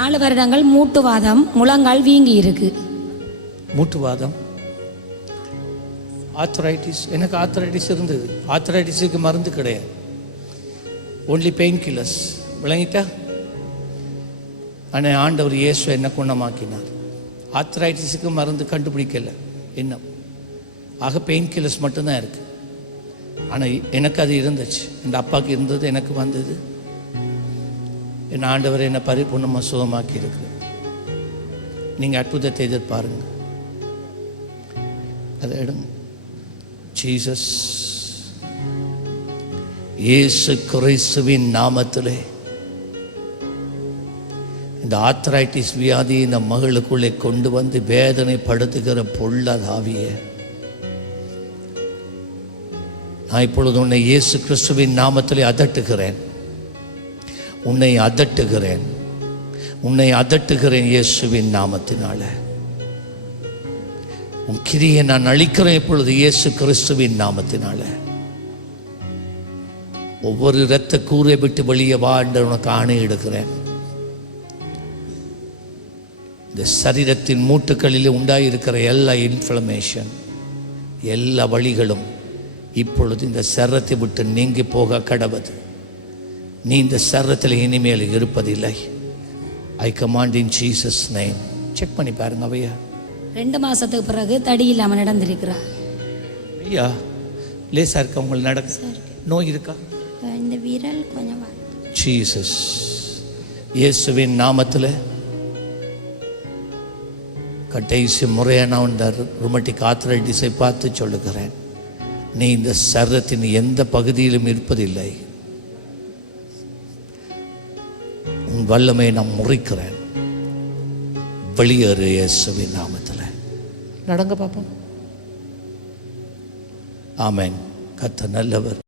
4 வருடங்கள் மூட்டுவாதம், முழங்கால் வீங்கி இருக்கு. மூட்டுவாதம், ஆர்த்தரைட்டிஸ். எனக்கு ஆர்த்தரைட்டிஸ் இருந்தது. ஆர்த்தரைட்டிஸுக்கு மருந்து கிடையாது, ஒன்லி பெயின் கில்லர்ஸ். விளங்கிட்டா? ஆனால் ஆண்டவர் இயேசு என்ன குணமாக்கினார். ஆர்த்தரைட்டிஸுக்கு மருந்து கண்டுபிடிக்கல இன்னும். ஆக பெயின் கில்லர்ஸ் மட்டும்தான் இருக்குது. ஆனால் எனக்கு அது இருந்துச்சு, என் அப்பாவுக்கு இருந்தது, எனக்கு வந்தது. என் ஆண்டவர் என்னை பரிபூர்ணமாக சுகமாக்கி இருக்கு. நீங்கள் அற்புதத்தை எதிர்பாருங்க. அதை எடுங்க. ஜீசஸ், இயேசு கிறிஸ்துவின் நாமத்திலே இந்த ஆர்த்தரைட்டிஸ் வியாதி இந்த மகளுக்குள்ளே கொண்டு வந்து வேதனைப்படுத்துகிற பொல்லாதாவியை நான் இப்பொழுது உன்னை இயேசு கிறிஸ்துவின் நாமத்திலே அதட்டுகிறேன். உன்னை அதட்டுகிறேன், உன்னை அதட்டுகிறேன் இயேசுவின் நாமத்தினால. உன் கிரியை நான் அழிக்கிறேன் இப்பொழுது இயேசு கிறிஸ்துவின் நாமத்தினால. ஒவ்வொரு இரத்த கூரை விட்டு வெளியே வா என்று உனக்கு ஆணையிடுகிறேன். இந்த சரீரத்தின் மூட்டுக்களில் உண்டாயிருக்கிற எல்லா இன்ஃப்ளமேஷன், எல்லா வழிகளும் இப்பொழுது இந்த சரீரத்தை விட்டு நீங்கி போக கடவுது. நீ இந்த சரீரத்தில் இனிமேல் இருப்பதில்லை. ஐ command in Jesus name. Check பண்ணி பாருங்க. அவையா 2 மாசத்துக்கு பிறகு தடி இல்லாமல் நடந்திருக்கிறார். ஐயா லேசா இருக்கா? உங்களுக்கு நடக்க நோய் இருக்கா? இந்த விரல் கொஞ்சம். ஜீசஸ் இயேசுவின் நாமத்தில் கடைசி முறையாக நான் இந்த ருமட்டிக் ஆர்த்தரைட்டிஸை பார்த்து சொல்லுகிறேன், நீ இந்த சரீரத்தின் எந்த பகுதியிலும் இருப்பதில்லை. உன் வல்லமை நான் முறிக்கிறேன். வெளியேறு இயேசுவின் நாமத்தில். நடங்க பாப்போம். ஆமென். கர்த்தர் நல்லவர்.